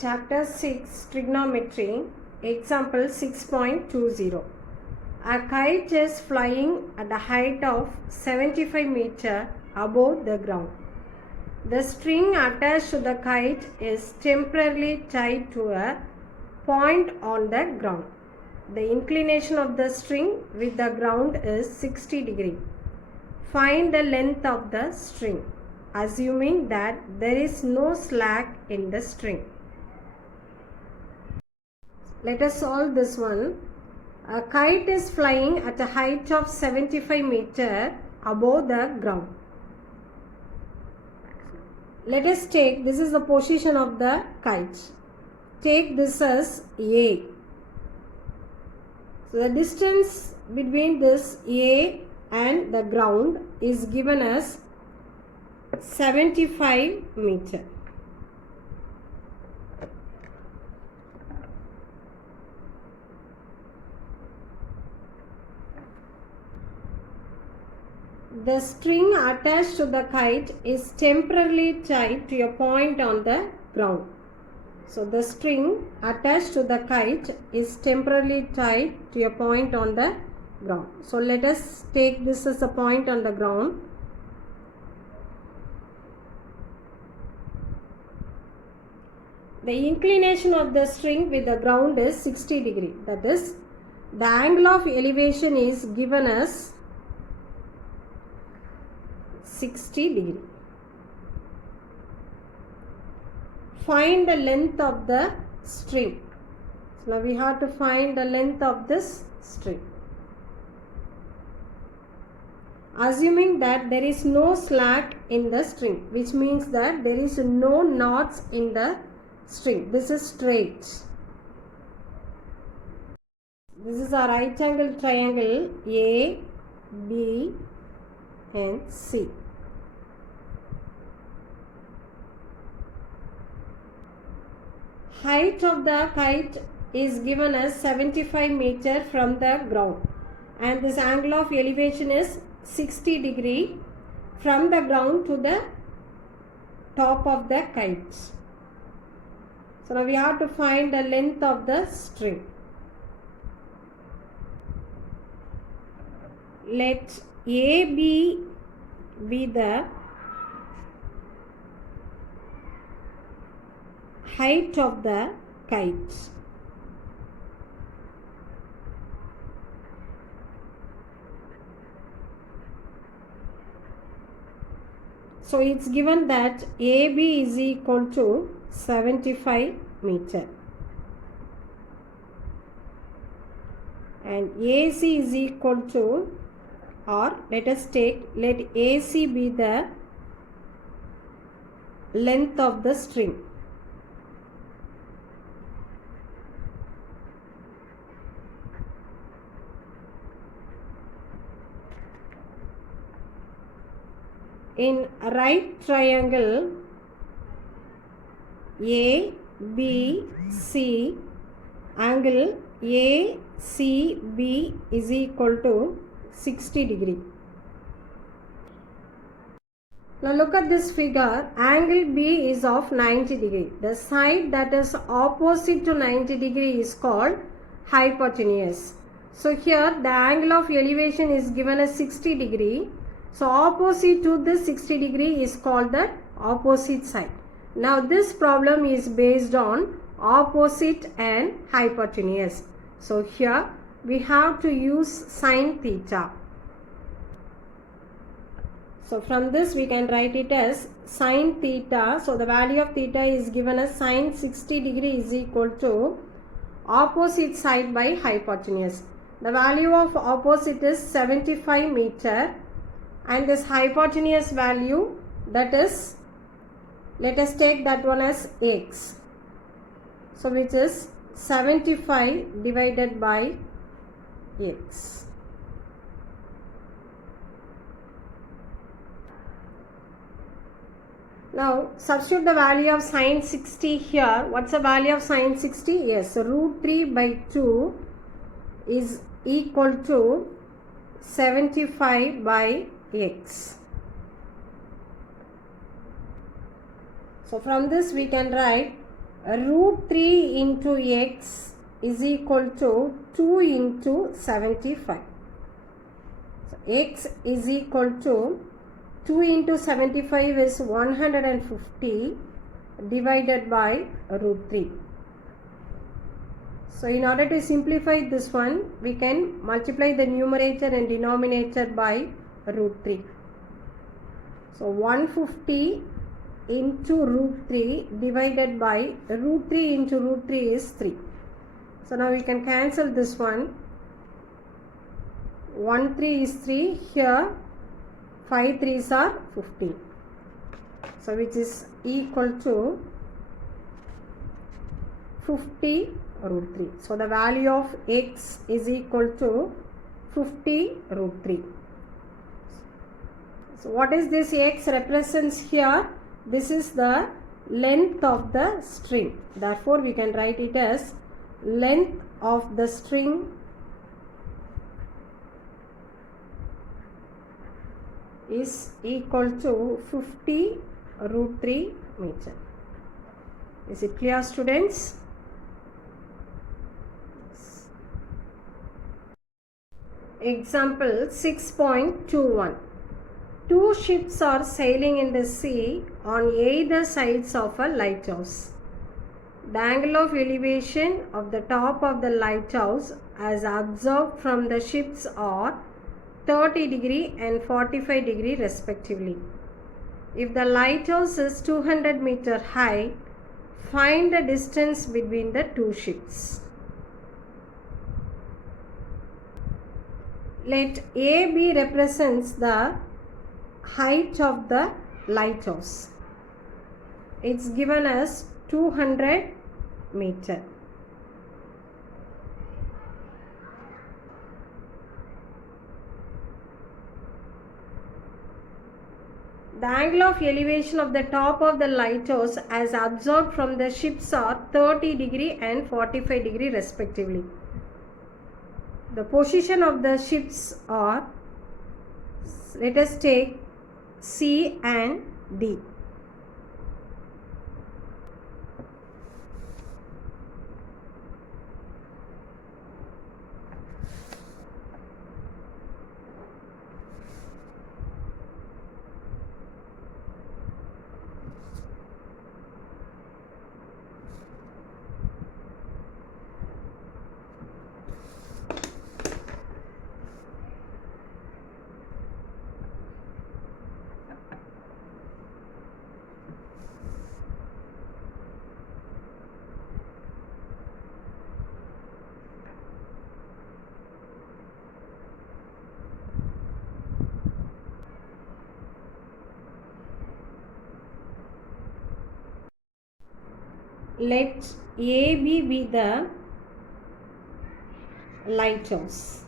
Chapter 6 Trigonometry, Example 6.20. A kite is flying at a height of 75 meters above the ground. The string attached to the kite is temporarily tied to a point on the ground. The inclination of the string with the ground is 60 degrees. Find the length of the string, assuming that there is no slack in the string. Let us solve this one. A kite is flying at a height of 75 meters above the ground. Let us take, this is the position of the kite. Take this as A. So the distance between this A and the ground is given as 75 meters. The string attached to the kite is temporarily tied to a point on the ground. So the string attached to the kite is temporarily tied to a point on the ground. So let us take this as a point on the ground. The inclination of the string with the ground is 60 degrees. That is, the angle of elevation is given as 60 degree. Find the length of the string. So now we have to find the length of this string. Assuming that there is no slack in the string, which means that there is no knots in the string. This is straight. This is a right angle triangle A, B and C. Height of the kite is given as 75 meters from the ground, and this angle of elevation is 60 degree from the ground to the top of the kite. So now we have to find the length of the string. Let AB be the height of the kite. So it's given that AB is equal to 75 meters and AC is equal to, or let AC be the length of the string. In a right triangle A, B, C, angle ACB is equal to 60 degree. Now look at this figure. Angle B is of 90 degree. The side that is opposite to 90 degree is called hypotenuse. So here the angle of elevation is given as 60 degree. So opposite to this 60 degree is called the opposite side. Now this problem is based on opposite and hypotenuse. So here we have to use sine theta. So from this we can write it as sine theta. So the value of theta is given as sine 60 degree is equal to opposite side by hypotenuse. The value of opposite is 75 meters. And this hypotenuse value, that is, let us take that one as x. So which is 75 divided by x. Now substitute the value of sine 60 here. What's the value of sine 60? Yes, root 3 by 2 is equal to 75 by x. So from this we can write Root 3 into x is equal to 2 into 75. So x is equal to 2 into 75 is 150 divided by root 3. So in order to simplify this one, we can multiply the numerator and denominator by root 3. So 150 into root 3 divided by root 3 into root 3 is 3. So now we can cancel this one. 1 3 is 3. Here 5 3s are 15. So which is equal to 50 root 3. So the value of x is equal to 50 root 3. So what is this x represents here? This is the length of the string. Therefore we can write it as length of the string is equal to 50 root 3 meter. Is it clear, students? Example 6.21. Two ships are sailing in the sea on either sides of a lighthouse. The angle of elevation of the top of the lighthouse as observed from the ships are 30 degree and 45 degree respectively. If the lighthouse is 200 meter high, find the distance between the two ships. Let AB represents the height of the lighthouse. It's given as 200 meter. The angle of elevation of the top of the lighthouse as observed from the ships are 30 degree and 45 degree respectively. The position of the ships are, let us take C and D. Let AB be the lighthouse.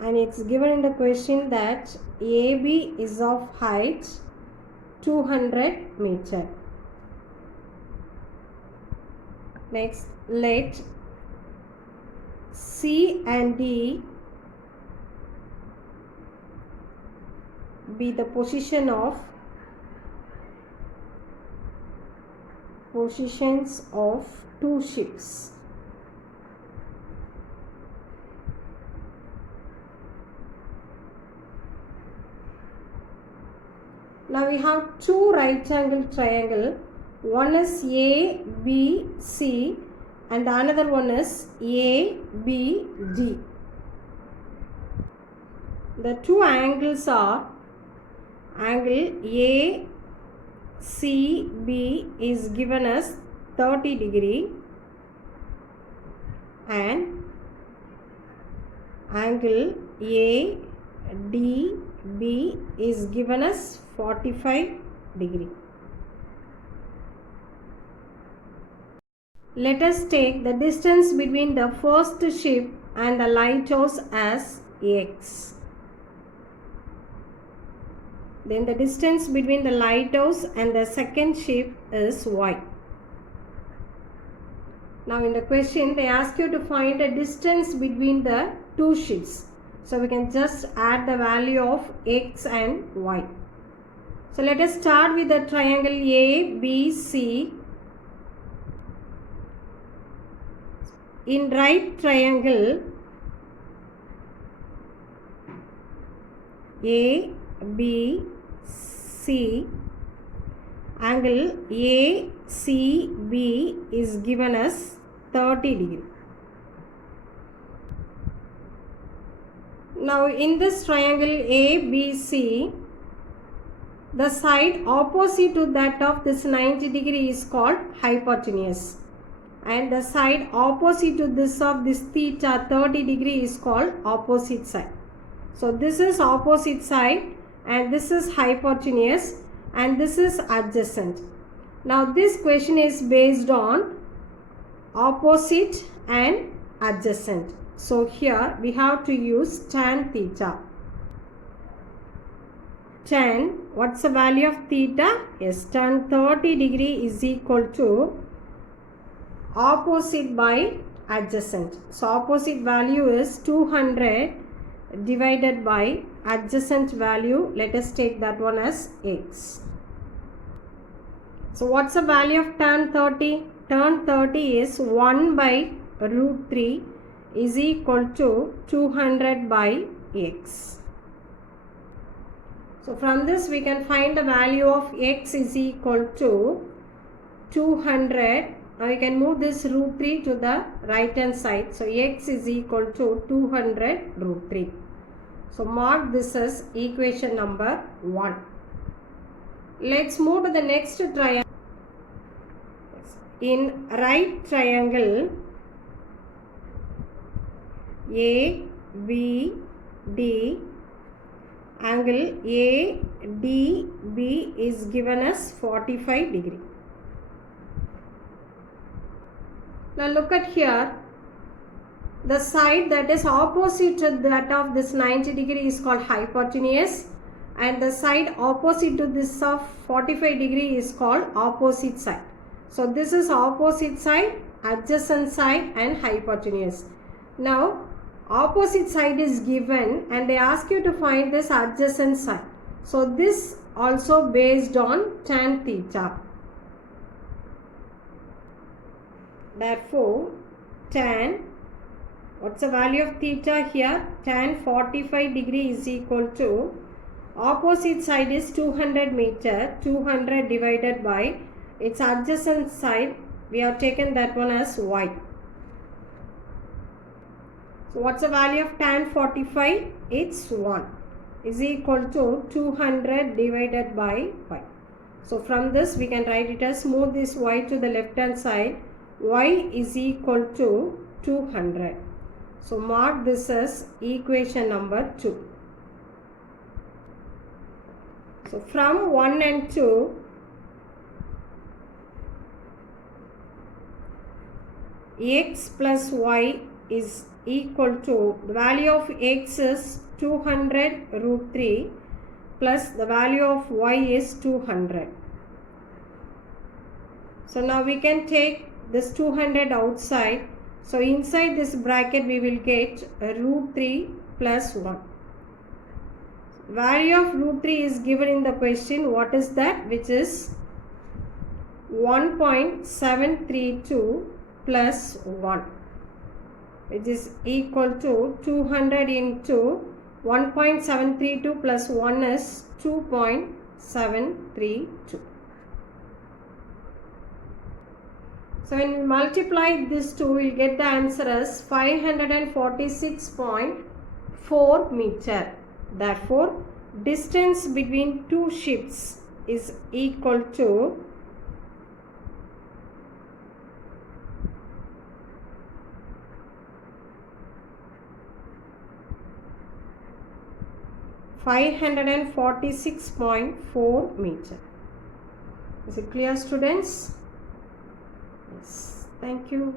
And it's given in the question that AB is of height 200 meter. Next, let C and D be the positions of two ships. Now we have two right angle triangle. One is A, B, C and another one is A, B, D. The two angles are angle ACB is given as 30 degree and angle ADB is given as 45 degree. Let us take the distance between the first ship and the lighthouse as X. Then the distance between the lighthouse and the second ship is Y. Now in the question they ask you to find a distance between the two ships. So we can just add the value of x and y. So let us start with the triangle ABC. In right triangle ABC, angle ACB is given as 30 degree. Now in this triangle ABC, the side opposite to that of this 90 degree is called hypotenuse, and the side opposite to this of this theta 30 degree is called opposite side. So this is opposite side and this is hypotenuse and this is adjacent. Now this question is based on opposite and adjacent. So here we have to use tan theta. Tan, what's the value of theta? Yes, tan 30 degree is equal to opposite by adjacent. So opposite value is 200 divided by adjacent value. Let us take that one as x. So what's the value of tan 30? Tan 30 is 1 by root 3 is equal to 200 by x. So from this we can find the value of x is equal to 200. Now you can move this root 3 to the right hand side. So x is equal to 200 root 3. So mark this as equation number 1. Let's move to the next triangle. In right triangle ABD, angle ADB is given as 45 degree. Now look at here. The side that is opposite to that of this 90 degree is called hypotenuse, and the side opposite to this of 45 degree is called opposite side. So this is opposite side, adjacent side and hypotenuse. Now opposite side is given and they ask you to find this adjacent side. So this also based on tan theta. Therefore tan, what's the value of theta here? Tan 45 degree is equal to opposite side is 200 meter, 200 divided by its adjacent side. We have taken that one as y. So what's the value of tan 45? It's 1 is equal to 200 divided by y. So from this we can write it as, move this y to the left hand side. Y is equal to 200. So mark this as equation number 2. So from 1 and 2, x plus y is equal to, the value of x is 200 root 3 plus the value of y is 200. So now we can take this 200 outside. So inside this bracket we will get root 3 plus 1. Value of root 3 is given in the question. What is that? Which is 1.732 plus 1, which is equal to 200 into 1.732 plus 1 is 2.732. So when we multiply these two, we will get the answer as 546.4 meter. Therefore, distance between two ships is equal to 546.4 meter. Is it clear, students? Yes. Thank you.